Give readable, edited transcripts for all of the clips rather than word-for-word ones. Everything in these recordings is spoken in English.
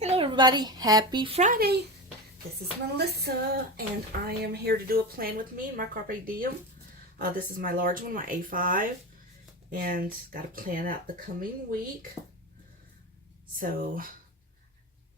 Hello everybody, happy Friday. This is Melissa and I am here to do a plan with me in my Carpe Diem. This is my large one, my A5, and got to plan out the coming week. So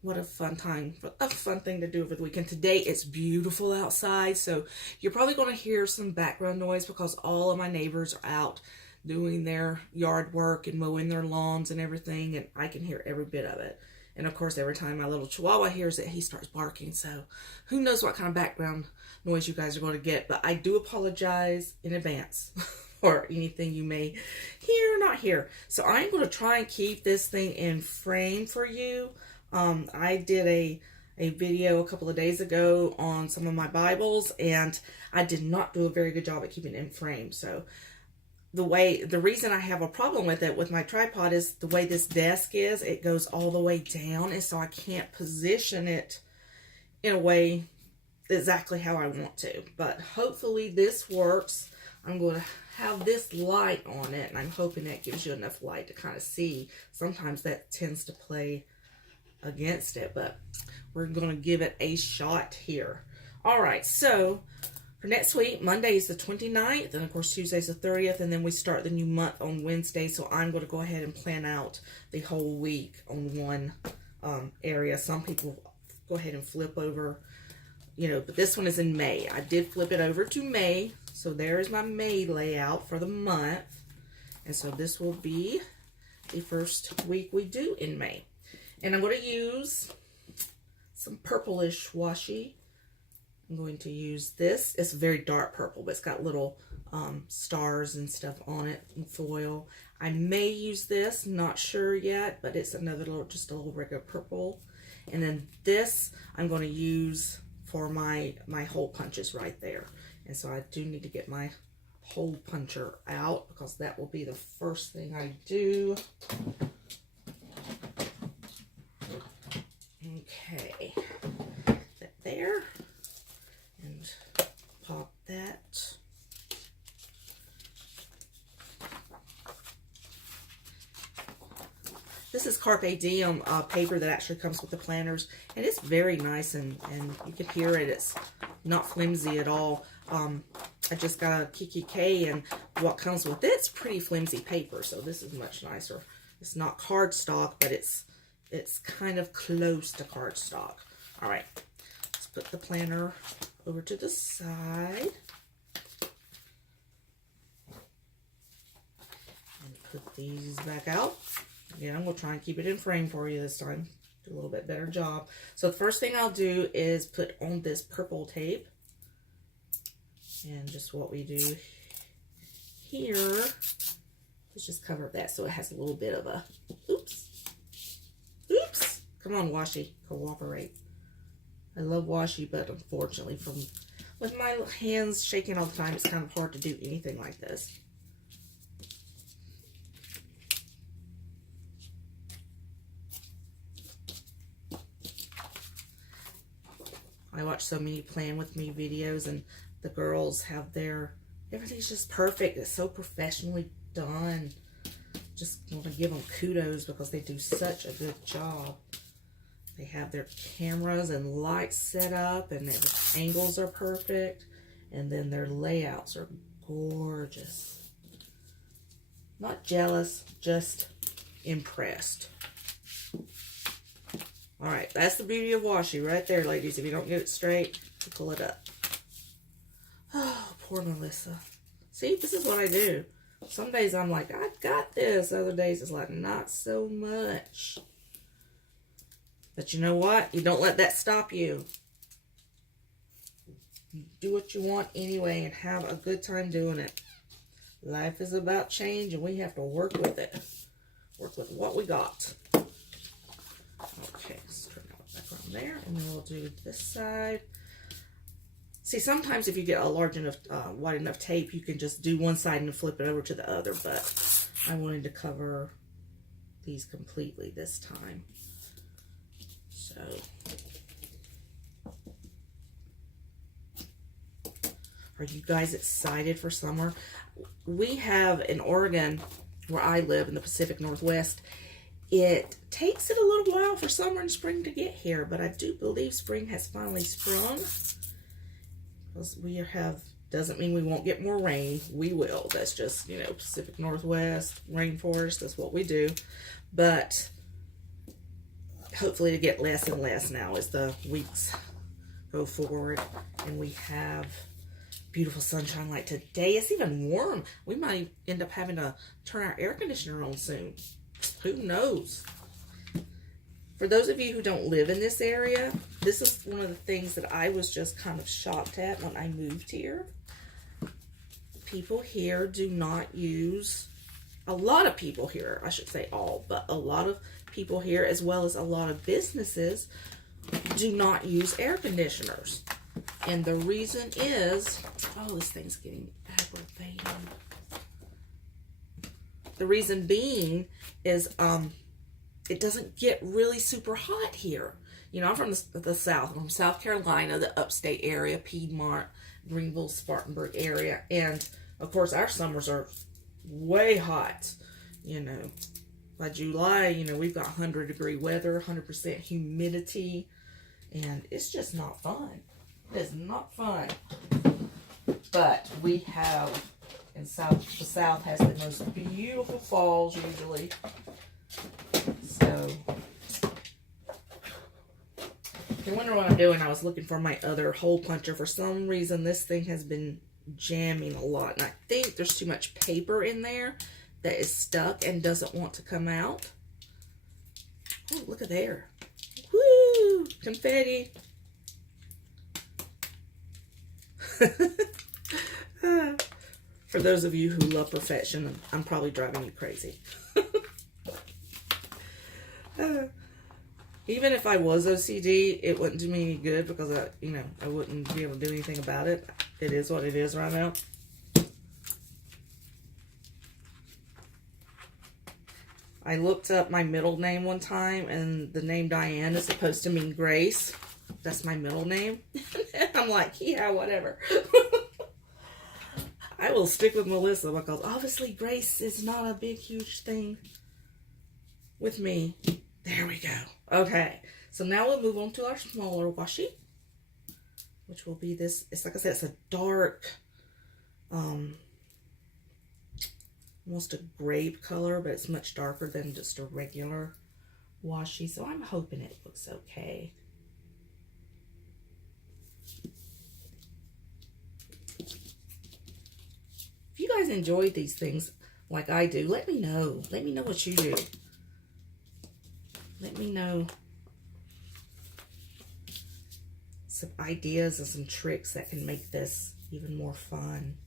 what a fun time, a fun thing to do over the weekend. Today it's beautiful outside, so you're probably going to hear some background noise because all of my neighbors are out doing their yard work and mowing their lawns and everything, and I can hear every bit of it. And of course, every time my little chihuahua hears it, he starts barking. So who knows what kind of background noise you guys are going to get. But I do apologize in advance for anything you may hear or not hear. So I'm going to try and keep this thing in frame for you. I did a video a couple of days ago on some of my Bibles, and I did not do a very good job at keeping it in frame. So the reason I have a problem with it with my tripod is the way this desk is. It goes all the way down, and so I can't position it in a way exactly how I want to. But hopefully this works. I'm going to have this light on it, and I'm hoping that gives you enough light to kind of see. Sometimes that tends to play against it, but we're going to give it a shot here. All right, so for next week, Monday is the 29th, and of course Tuesday is the 30th, and then we start the new month on Wednesday, so I'm going to go ahead and plan out the whole week on one area. Some people go ahead and flip over, but this one is in May. I did flip it over to May, so there is my May layout for the month, and so this will be the first week we do in May. And I'm going to use some purplish washi. I'm going to use this. It's very dark purple, but it's got little stars and stuff on it in foil. I may use this, not sure yet, but it's another little, just a little regular purple. And then this I'm going to use for my hole punches right there. And so I do need to get my hole puncher out because that will be the first thing I do. Okay, that there. And pop that. This is Carpe Diem paper that actually comes with the planners, and it's very nice, and you can hear it. It's not flimsy at all. I just got a KKK, and what comes with it's pretty flimsy paper, so this is much nicer. It's not cardstock, but it's kind of close to cardstock. All right, let's put the planner over to the side and put these back out. Again, I'm going to try and keep it in frame for you this time. Do a little bit better job. So the first thing I'll do is put on this purple tape. And just what we do here is just cover that so it has a little bit of a, oops. Come on, washi, cooperate. I love washi, but unfortunately, with my hands shaking all the time, it's kind of hard to do anything like this. I watch so many Plan With Me videos, and the girls have everything's just perfect. It's so professionally done. Just want to give them kudos because they do such a good job. They have their cameras and lights set up, and their angles are perfect, and then their layouts are gorgeous. Not jealous, just impressed. All right, that's the beauty of washi right there, ladies. If you don't get it straight, you pull it up. Oh, poor Melissa. See, this is what I do. Some days I'm like, I got this. Other days it's like, not so much. But you know what? You don't let that stop you. You do what you want anyway and have a good time doing it. Life is about change, and we have to work with it. Work with what we got. Okay, let's turn that back on there, and then we'll do this side. See, sometimes if you get a large enough, wide enough tape, you can just do one side and flip it over to the other, but I wanted to cover these completely this time. So, are you guys excited for summer? We have in Oregon, where I live in the Pacific Northwest, It takes it a little while for summer and spring to get here, but I do believe spring has finally sprung. Because doesn't mean we won't get more rain. We will. That's just, Pacific Northwest, rainforest, that's what we do. But hopefully to get less and less now as the weeks go forward. And we have beautiful sunshine like today. It's even warm. We might end up having to turn our air conditioner on soon. Who knows? For those of you who don't live in this area, this is one of the things that I was just kind of shocked at when I moved here. People here do not use, a lot of people here, I should say all, but a lot of people here, as well as a lot of businesses, do not use air conditioners. And the reason is, oh, this thing's getting aggravating. The reason being is it doesn't get really super hot here. I'm from the South. I'm from South Carolina, the upstate area, Piedmont, Greenville, Spartanburg area. And, of course, our summers are way hot. By July, we've got 100-degree weather, 100% humidity. And it's just not fun. It is not fun. But we have, the South has the most beautiful falls usually. So, if you wonder what I'm doing, I was looking for my other hole puncher. For some reason, this thing has been jamming a lot. And I think there's too much paper in there that is stuck and doesn't want to come out. Oh, look at there. Woo! Confetti. For those of you who love perfection, I'm probably driving you crazy. Even if I was OCD, it wouldn't do me any good because I wouldn't be able to do anything about it. It is what it is right now. I looked up my middle name one time, and the name Diane is supposed to mean Grace. That's my middle name. I'm like, yeah, whatever. I will stick with Melissa because obviously Grace is not a big, huge thing with me. There we go. Okay, so now we'll move on to our smaller washi, which will be this. It's like I said, it's a dark, almost a grape color, but it's much darker than just a regular washi. So I'm hoping it looks okay. If you guys enjoyed these things like I do, let me know. Let me know what you do. Let me know some ideas and some tricks that can make this even more fun.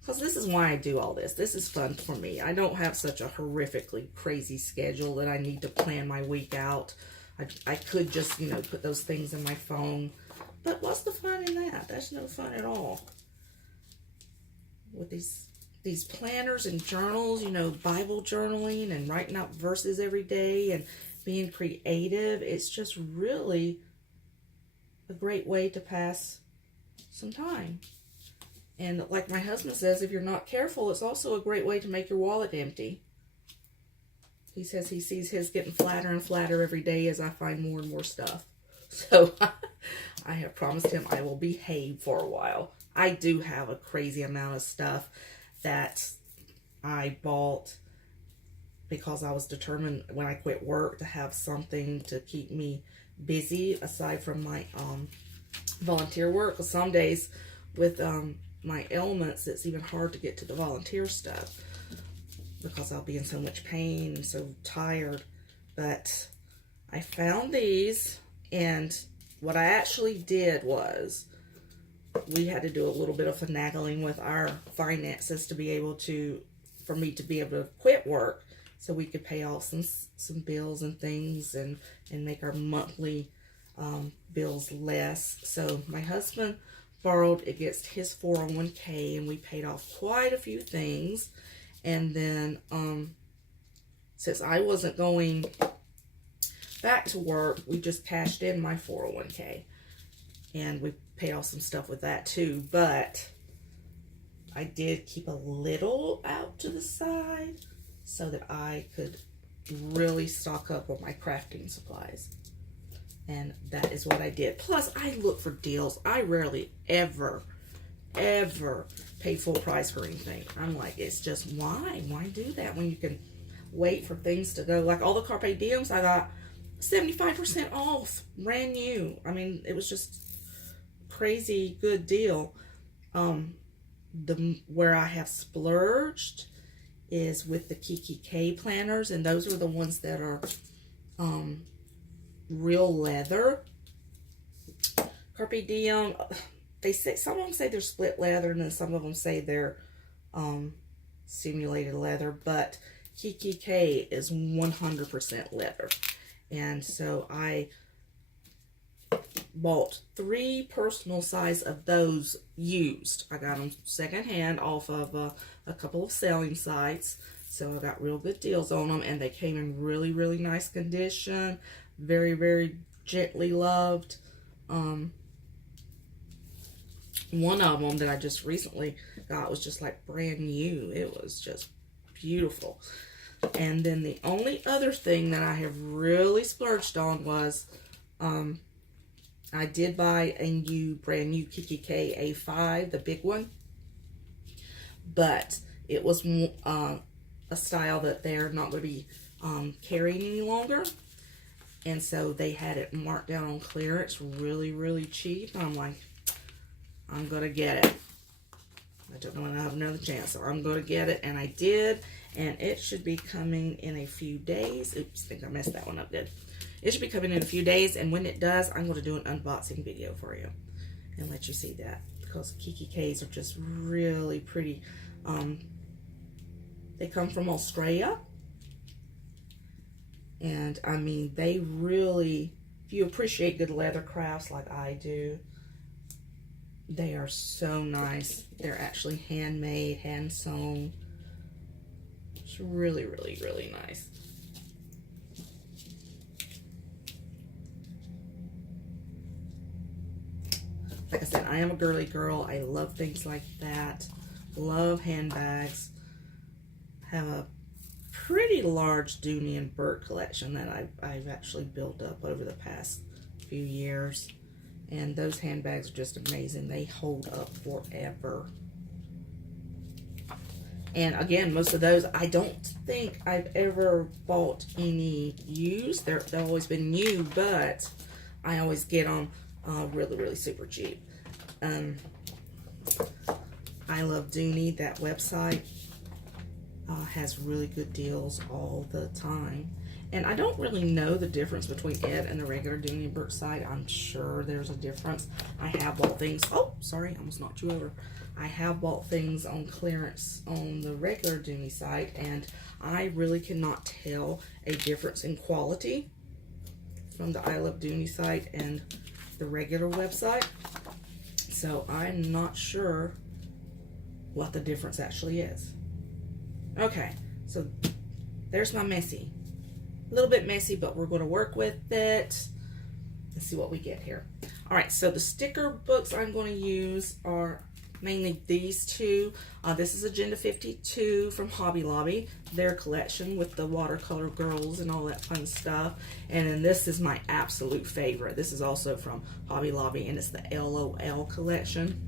Because this is why I do all this. This is fun for me. I don't have such a horrifically crazy schedule that I need to plan my week out. I could just, put those things in my phone. But what's the fun in that? That's no fun at all. With these planners and journals, Bible journaling and writing out verses every day and being creative, it's just really a great way to pass some time. And like my husband says, if you're not careful, it's also a great way to make your wallet empty. He says he sees his getting flatter and flatter every day as I find more and more stuff. So I have promised him I will behave for a while. I do have a crazy amount of stuff that I bought because I was determined when I quit work to have something to keep me busy aside from my volunteer work. Because some days with my ailments, it's even hard to get to the volunteer stuff because I'll be in so much pain and so tired. But I found these, and what I actually did was we had to do a little bit of finagling with our finances to be able to, for me to be able to quit work so we could pay off some bills and things and make our monthly bills less. So my husband borrowed against his 401k, and we paid off quite a few things. And then since I wasn't going back to work, we just cashed in my 401k, and we paid off some stuff with that too. But I did keep a little out to the side so that I could really stock up on my crafting supplies. And that is what I did. Plus, I look for deals. I rarely ever pay full price for anything. I'm like, it's just, why do that when you can wait for things to go? Like all the Carpe Diems I got 75% off, brand new. I mean, it was just crazy good deal. Where I have splurged is with the Kiki K planners, and those are the ones that are real leather. Carpe Diem, they say, some of them say they're split leather, and then some of them say they're simulated leather, but Kiki K is 100% leather. And so I bought 3 personal size of those used. I got them secondhand off of a couple of selling sites. So I got real good deals on them, and they came in really, really nice condition. Very, very gently loved. One of them that I just recently got was just like brand new. It was just beautiful. And then the only other thing that I have really splurged on was I did buy a brand new Kiki K A5, the big one. But it was a style that they're not going to be carrying any longer. And so they had it marked down on clearance really, really cheap. And I'm like, I'm going to get it. I don't know when I have another chance, so I'm going to get it. And I did. And it should be coming in a few days. Oops, I think I messed that one up good. It should be coming in a few days. And when it does, I'm going to do an unboxing video for you and let you see that. Because Kiki Ks are just really pretty. They come from Australia. And I mean, they really, if you appreciate good leather crafts like I do, they are so nice. They're actually handmade, hand sewn. It's really, really, really nice. Like I said, I am a girly girl. I love things like that. Love handbags. Have a pretty large Dooney and Burt collection that I've actually built up over the past few years. And those handbags are just amazing. They hold up forever. And again, most of those, I don't think I've ever bought any used. They've always been new, but I always get them really, really super cheap. I love Dooney. That website has really good deals all the time. And I don't really know the difference between it and the regular Dooney and Burt site. I'm sure there's a difference. I have bought things. Oh, sorry, I almost knocked you over. I have bought things on clearance on the regular Dooney site, and I really cannot tell a difference in quality from the I Love Dooney site and the regular website. So I'm not sure what the difference actually is. Okay, so there's my messy. A little bit messy, but we're going to work with it. Let's see what we get here. All right, so the sticker books I'm going to use are mainly these two. This is Agenda 52 from Hobby Lobby, their collection with the watercolor girls and all that fun stuff. And then this is my absolute favorite. This is also from Hobby Lobby, and it's the LOL collection.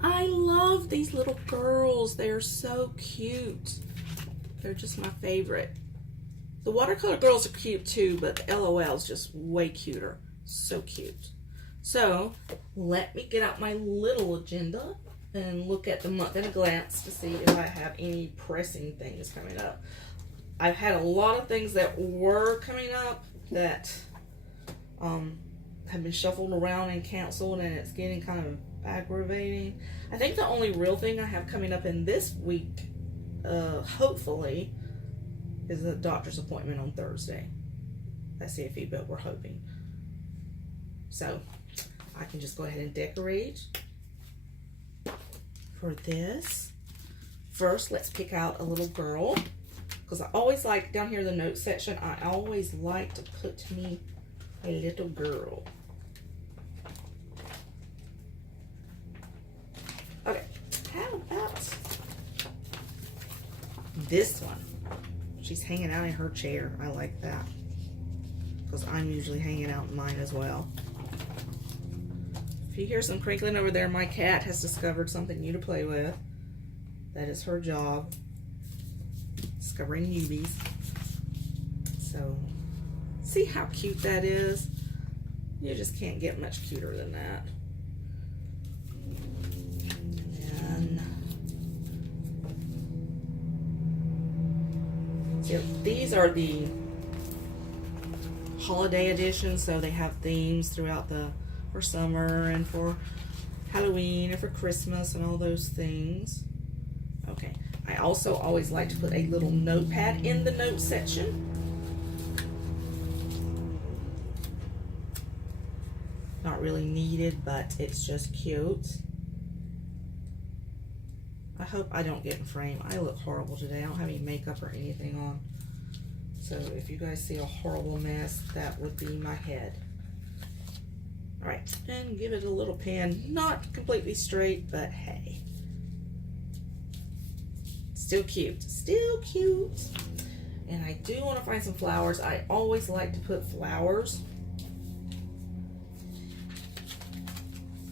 I love these little girls. They're so cute. They're just my favorite. The watercolor girls are cute too, but the LOL is just way cuter. So cute. So let me get out my little agenda and look at the month at a glance to see if I have any pressing things coming up. I've had a lot of things that were coming up that have been shuffled around and canceled, and it's getting kind of aggravating. I think the only real thing I have coming up in this week, hopefully, is a doctor's appointment on Thursday. That's the iffy, but we're hoping. So I can just go ahead and decorate for this. First, let's pick out a little girl, because I always like, down here in the notes section, I always like to put me a little girl. Okay, how about this one? she's hanging out in her chair. I like that, because I'm usually hanging out in mine as well. If you hear some crinkling over there, my cat has discovered something new to play with. That is her job, discovering newbies. So, see how cute that is? You just can't get much cuter than that. And so these are the holiday editions, so they have themes throughout for summer and for Halloween and for Christmas and all those things. Okay, I also always like to put a little notepad in the note section. Not really needed, but it's just cute. I hope I don't get in frame. I look horrible today. I don't have any makeup or anything on. So if you guys see a horrible mess, that would be my head. All right, and give it a little pin. Not completely straight, but hey. Still cute, still cute. And I do want to find some flowers. I always like to put flowers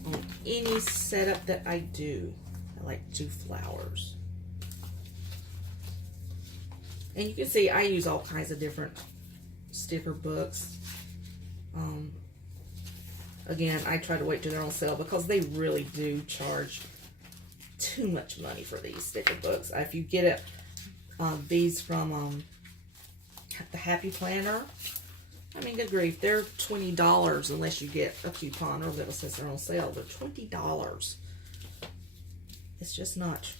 on any setup that I do. I like to do flowers. And you can see I use all kinds of different sticker books. Again, I try to wait till they're on sale because they really do charge too much money for these sticker books. If you get it, these from the Happy Planner, I mean, good grief, they're $20 unless you get a coupon or that says they're on sale. They're $20. It's just not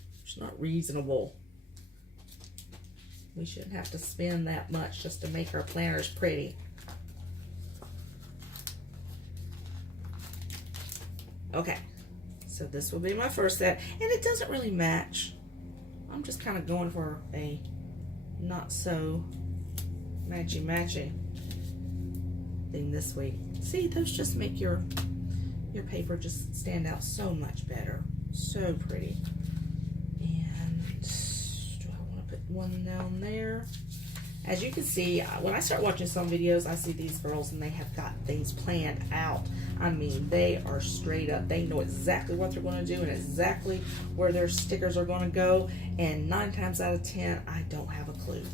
reasonable. We shouldn't have to spend that much just to make our planners pretty. Okay, so this will be my first set, and it doesn't really match. I'm just kind of going for a not so matchy-matchy thing this week. See, those just make your paper just stand out so much better. So pretty. And do I want to put one down there? As you can see, when I start watching some videos, I see these girls and they have got things planned out. I mean, they are straight up. They know exactly what they're going to do and exactly where their stickers are going to go. And 9 times out of 10, I don't have a clue.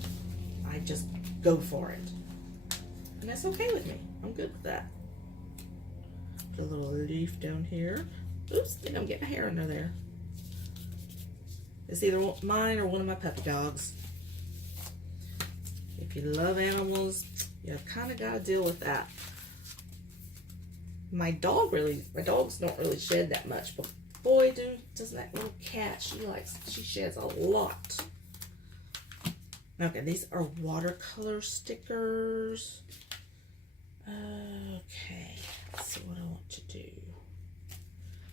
I just go for it. And that's okay with me. I'm good with that. Put a little leaf down here. Oops, I think I'm getting a hair under there. It's either mine or one of my puppy dogs. If you love animals, you kind of got to deal with that. My dogs don't really shed that much, but boy, doesn't that little cat, she sheds a lot. Okay, these are watercolor stickers. Okay, let's see what I want to do.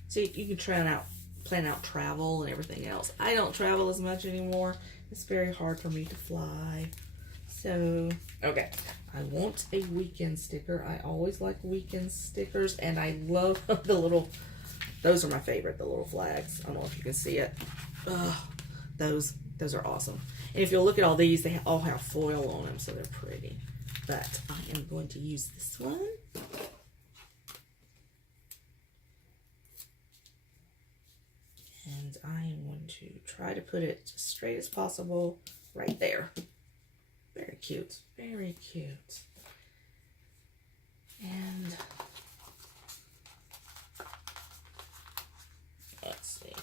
See, you can plan out travel and everything else. I don't travel as much anymore. It's very hard for me to fly. So, okay, I want a weekend sticker. I always like weekend stickers, and I love the little, those are my favorite, the little flags. I don't know if you can see it. Those are awesome. And if you'll look at all these, they all have foil on them, so they're pretty. But I am going to use this one. And I am going to try to put it as straight as possible right there. Very cute. Very cute. And let's see.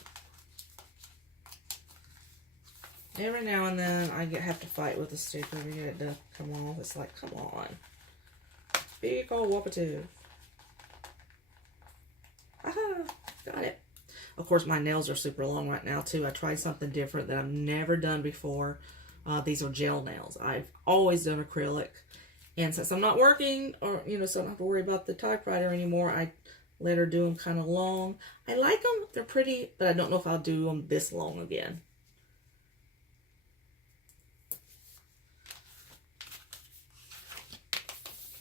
Every now and then I have to fight with the sticker to get it to come off. It's like, come on. Big old whoopatoo. Aha! Got it. Of course, my nails are super long right now, too. I tried something different that I've never done before. These are gel nails. I've always done acrylic. And since I'm not working, or, so I don't have to worry about the typewriter anymore, I let her do them kind of long. I like them. They're pretty, but I don't know if I'll do them this long again.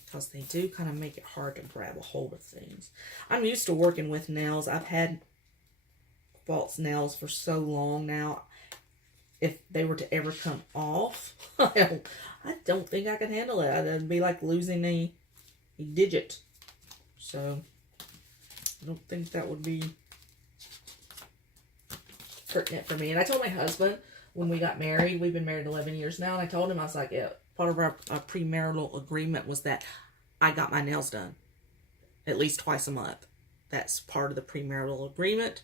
Because they do kind of make it hard to grab a hold of things. I'm used to working with nails. I've had false nails for so long now. if they were to ever come off, I don't think I could handle it. It'd be like losing a digit. So I don't think that would be pertinent for me. And I told my husband when we got married, we've been married 11 years now, and I told him, I was like, yeah, part of our premarital agreement was that I got my nails done at least twice a month. That's part of the premarital agreement.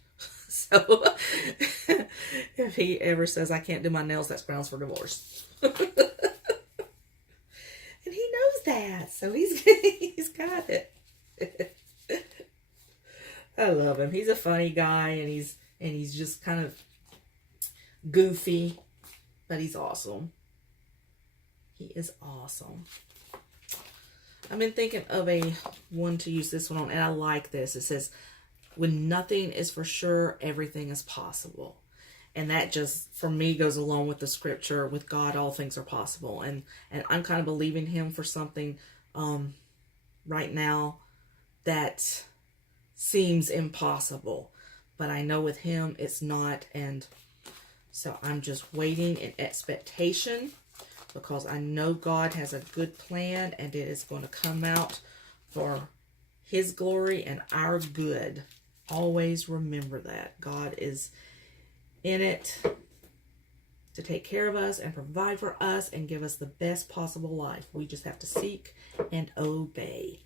So if he ever says I can't do my nails, that's grounds for divorce. And he knows that, so he's got it. I love him. He's a funny guy, and he's just kind of goofy, but he's awesome. He is awesome. I've been thinking of a one to use this one on, and I like this. It says, when nothing is for sure, everything is possible. And that just, for me, goes along with the scripture, with God, all things are possible. And I'm kind of believing him for something right now that seems impossible. But I know with him, it's not. And so I'm just waiting in expectation, because I know God has a good plan, and it is going to come out for his glory and our good. Always remember that. God is in it to take care of us and provide for us and give us the best possible life. We just have to seek and obey.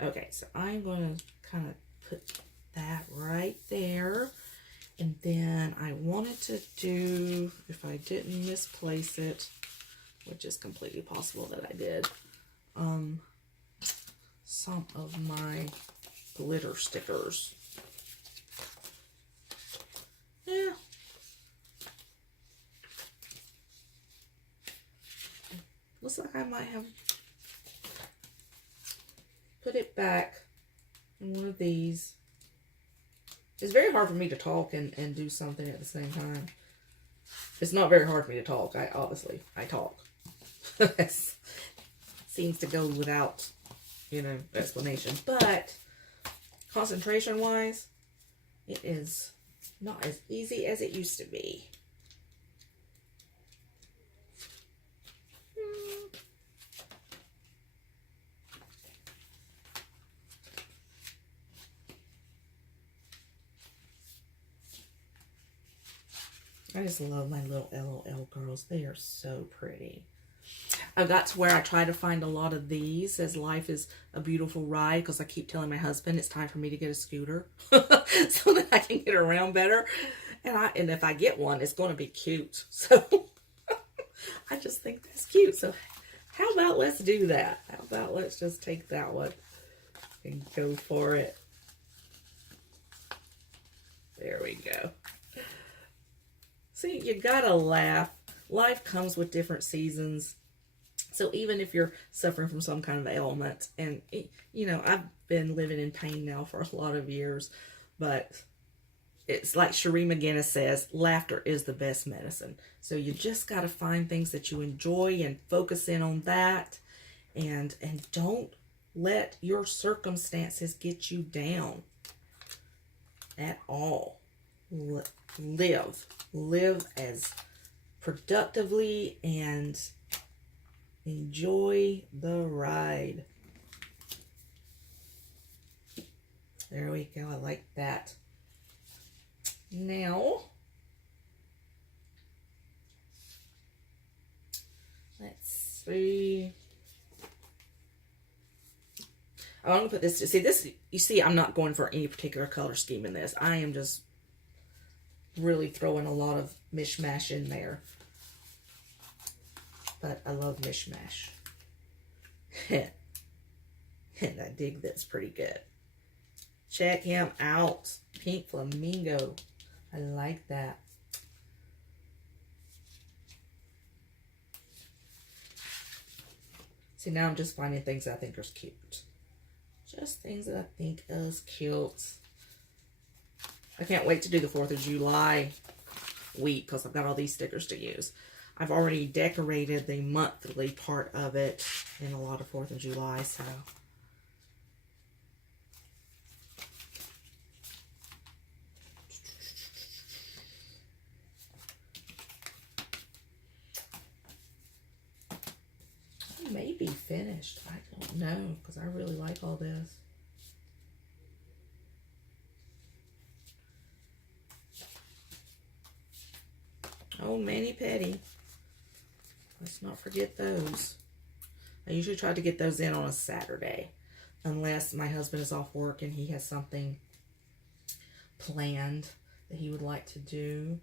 Okay, so I'm going to kind of put that right there. And then I wanted to do, if I didn't misplace it, which is completely possible that I did, some of my glitter stickers. Yeah. Looks like I might have put it back in one of these. It's very hard for me to talk and do something at the same time. It's not very hard for me to talk. I talk. Seems to go without, explanation. But concentration-wise, it is not as easy as it used to be. I just love my little LOL girls. They are so pretty. I got to where I try to find a lot of these as life is a beautiful ride, because I keep telling my husband it's time for me to get a scooter so that I can get around better. And if I get one, it's going to be cute. So I just think that's cute. So how about let's do that? How about let's just take that one and go for it. There we go. See, you gotta laugh. Life comes with different seasons. So even if you're suffering from some kind of ailment, and, I've been living in pain now for a lot of years, but it's like Cherie McGinnis says, laughter is the best medicine. So you just got to find things that you enjoy and focus in on that, and don't let your circumstances get you down at all. Live as productively and enjoy the ride. There we go. I like that. Now, let's see. I'm going to put this, see this, you see I'm not going for any particular color scheme in this. I am just really throwing a lot of mishmash in there. But I love mishmash. And I dig this pretty good. Check him out. Pink Flamingo. I like that. See, now I'm just finding things that I think are cute. Just things that I think is cute. I can't wait to do the 4th of July week, because I've got all these stickers to use. I've already decorated the monthly part of it in a lot of 4th of July, so. may be finished. I don't know, because I really like all this. Oh, mani-pedi. Let's not forget those. I usually try to get those in on a Saturday, unless my husband is off work and he has something planned that he would like to do.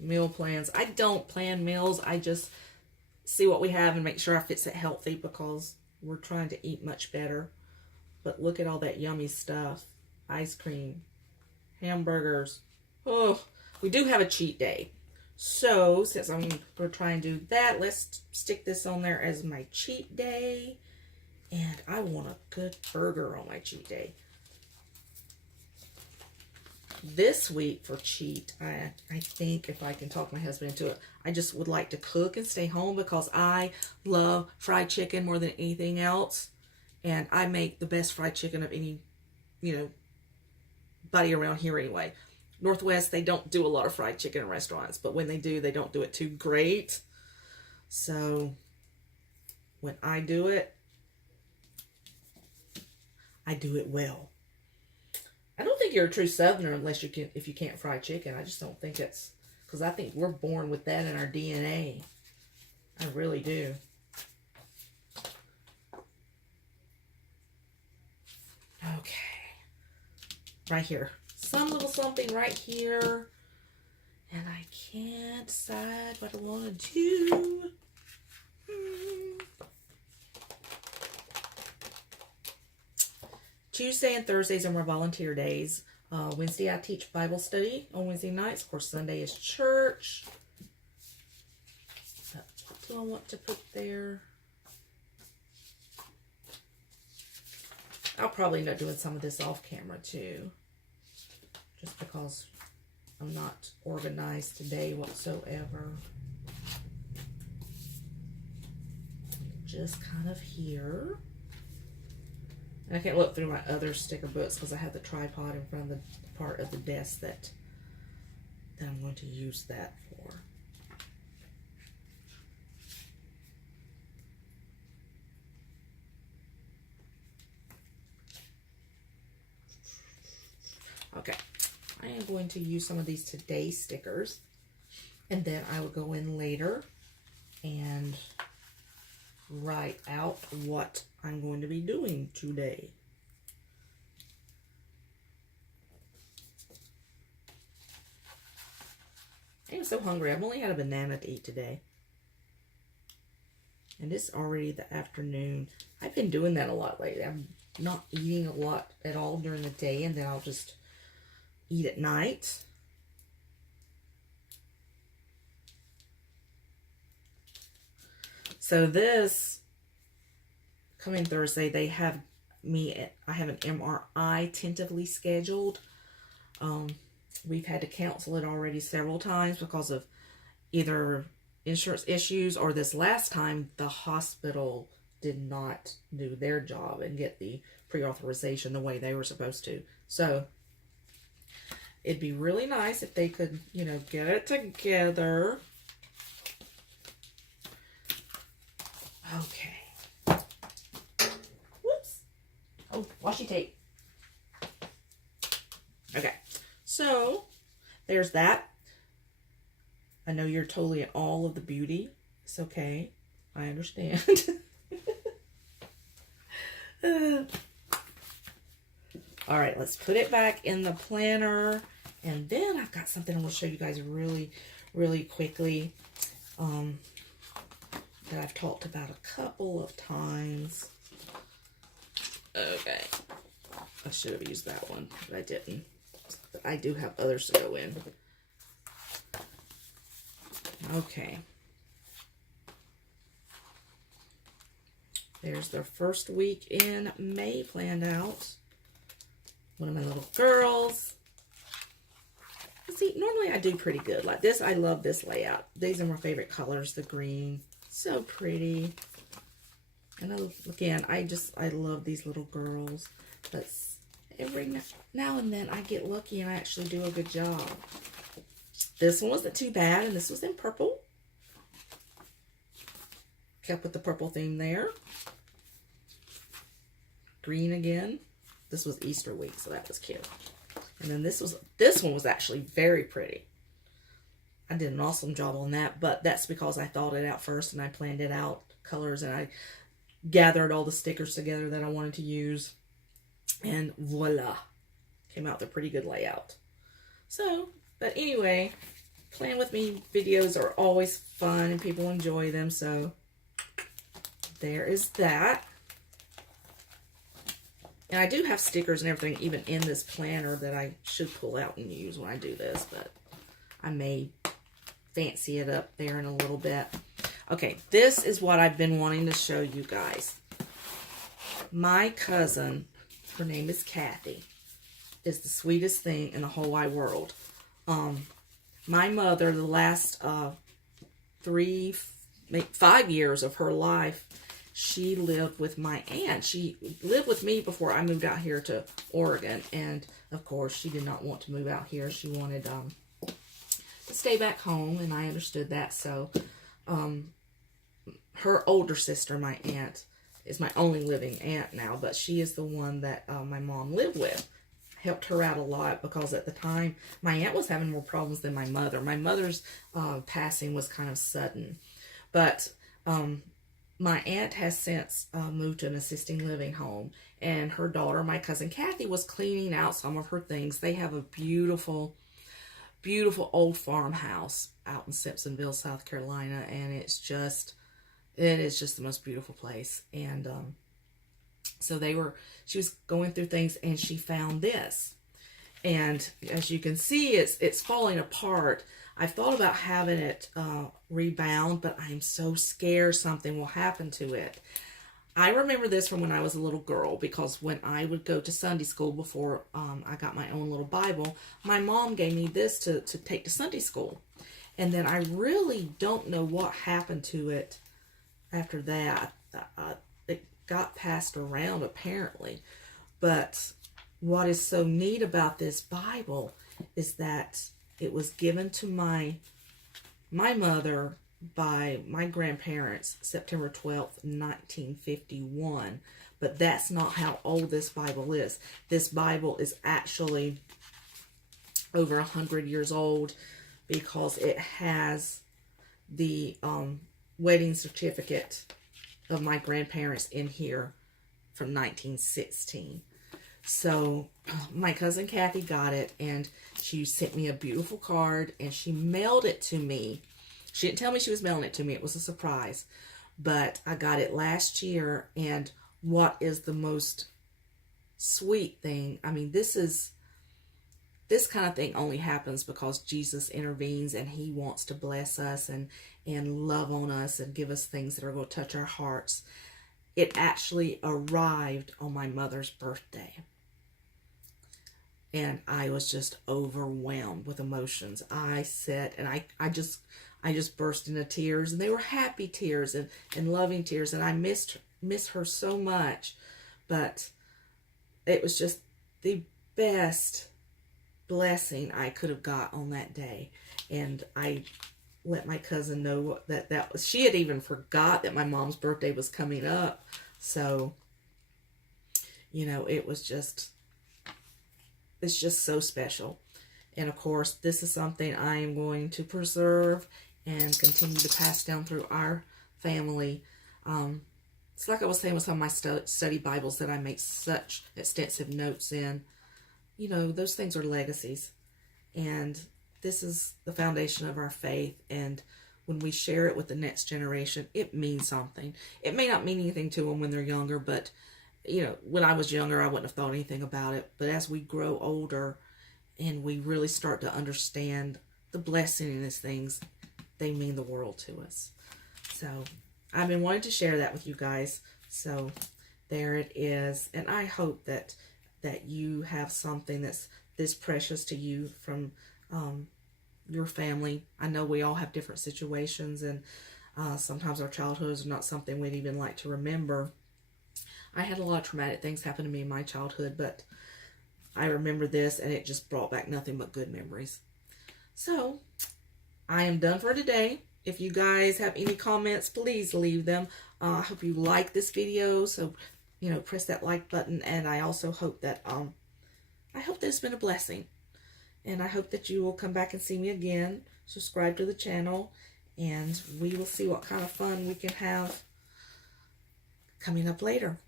Meal plans. I don't plan meals. I just see what we have and make sure I fix it healthy, because we're trying to eat much better. But look at all that yummy stuff. Ice cream, hamburgers. Oh, we do have a cheat day. So, since I'm going to try and do that, let's stick this on there as my cheat day. And I want a good burger on my cheat day. This week for cheat, I think if I can talk my husband into it, I just would like to cook and stay home, because I love fried chicken more than anything else. And I make the best fried chicken of any, buddy around here anyway. Northwest, they don't do a lot of fried chicken in restaurants, but when they do, they don't do it too great. So when I do it well. I don't think you're a true Southerner if you can't fry chicken. I just don't think it's, because I think we're born with that in our DNA. I really do. Okay. Right here. Some little something right here. And I can't decide what I want to do. Tuesday and Thursdays are my volunteer days. Wednesday I teach Bible study on Wednesday nights. Of course, Sunday is church. What do I want to put there? I'll probably end up doing some of this off camera too, just because I'm not organized today whatsoever. Just kind of here. And I can't look through my other sticker books because I have the tripod in front of the part of the desk that I'm going to use that for. Okay, I am going to use some of these today stickers, and then I will go in later and write out what I'm going to be doing today. I'm so hungry. I've only had a banana to eat today. And it's already the afternoon. I've been doing that a lot lately. I'm not eating a lot at all during the day, and then I'll just eat at night. So this coming Thursday, I have an MRI tentatively scheduled. We've had to cancel it already several times because of either insurance issues, or this last time the hospital did not do their job and get the pre-authorization the way they were supposed to. So it'd be really nice if they could, get it together. Okay. Whoops. Oh, washi tape. Okay. So, there's that. I know you're totally in awe of the beauty. It's okay. I understand. All right, let's put it back in the planner. And then I've got something I want to show you guys really, really quickly that I've talked about a couple of times. Okay. I should have used that one, but I didn't. But I do have others to go in. Okay. There's their first week in May planned out. One of my little girls. See, normally I do pretty good. Like this, I love this layout. These are my favorite colors, the green. So pretty. And again, I love these little girls. But every now and then I get lucky and I actually do a good job. This one wasn't too bad, and this was in purple. Kept with the purple theme there. Green again. This was Easter week, so that was cute. And then this one was actually very pretty. I did an awesome job on that, but that's because I thought it out first and I planned it out, colors, and I gathered all the stickers together that I wanted to use. And voila. Came out with a pretty good layout. So, but anyway, Plan With Me videos are always fun and people enjoy them, so there is that. And I do have stickers and everything even in this planner that I should pull out and use when I do this, but I may fancy it up there in a little bit. Okay, this is what I've been wanting to show you guys. My cousin, her name is Kathy, is the sweetest thing in the whole wide world. My mother, the last 5 years of her life, she lived with my aunt. She lived with me before I moved out here to Oregon. And, of course, she did not want to move out here. She wanted to stay back home, and I understood that. So, her older sister, my aunt, is my only living aunt now. But she is the one that my mom lived with. Helped her out a lot because at the time, my aunt was having more problems than my mother. My mother's passing was kind of sudden. But my aunt has since moved to an assisting living home, and her daughter, my cousin Kathy, was cleaning out some of her things. They have a beautiful, beautiful old farmhouse out in Simpsonville, South Carolina, and it is just the most beautiful place. And so she was going through things, and she found this. And as you can see, it's falling apart. I've thought about having it rebound, but I'm so scared something will happen to it. I remember this from when I was a little girl, because when I would go to Sunday school before I got my own little Bible, my mom gave me this to take to Sunday school. And then I really don't know what happened to it after that. It got passed around apparently. But what is so neat about this Bible is that it was given to my mother by my grandparents September 12th, 1951. But that's not how old this Bible is. This Bible is actually over 100 years old because it has the wedding certificate of my grandparents in here from 1916. So my cousin Kathy got it, and she sent me a beautiful card, and she mailed it to me. She didn't tell me she was mailing it to me. It was a surprise. But I got it last year, and what is the most sweet thing, I mean, this kind of thing only happens because Jesus intervenes, and he wants to bless us and love on us and give us things that are going to touch our hearts. It actually arrived on my mother's birthday. And I was just overwhelmed with emotions. I sat and I just burst into tears, and they were happy tears and loving tears, and I miss her so much. But it was just the best blessing I could have got on that day. And I let my cousin know that was, she had even forgot that my mom's birthday was coming up. So, you know, it's just so special. And of course, this is something I am going to preserve and continue to pass down through our family. It's like I was saying with some of my study Bibles that I make such extensive notes in. You know, those things are legacies. And this is the foundation of our faith. And when we share it with the next generation, it means something. It may not mean anything to them when they're younger, but, you know, when I was younger, I wouldn't have thought anything about it. But as we grow older and we really start to understand the blessing in these things, they mean the world to us. So I've been wanting to share that with you guys. So there it is. And I hope that you have something that's this precious to you from your family. I know we all have different situations, and sometimes our childhoods are not something we'd even like to remember. I had a lot of traumatic things happen to me in my childhood, but I remember this, and it just brought back nothing but good memories. So I am done for today. If you guys have any comments, please leave them. I hope you like this video. So, press that like button. And I also hope that, it's been a blessing. And I hope that you will come back and see me again. Subscribe to the channel. And we will see what kind of fun we can have coming up later.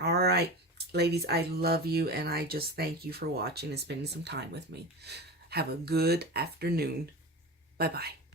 All right, ladies, I love you. And I just thank you for watching and spending some time with me. Have a good afternoon. Bye-bye.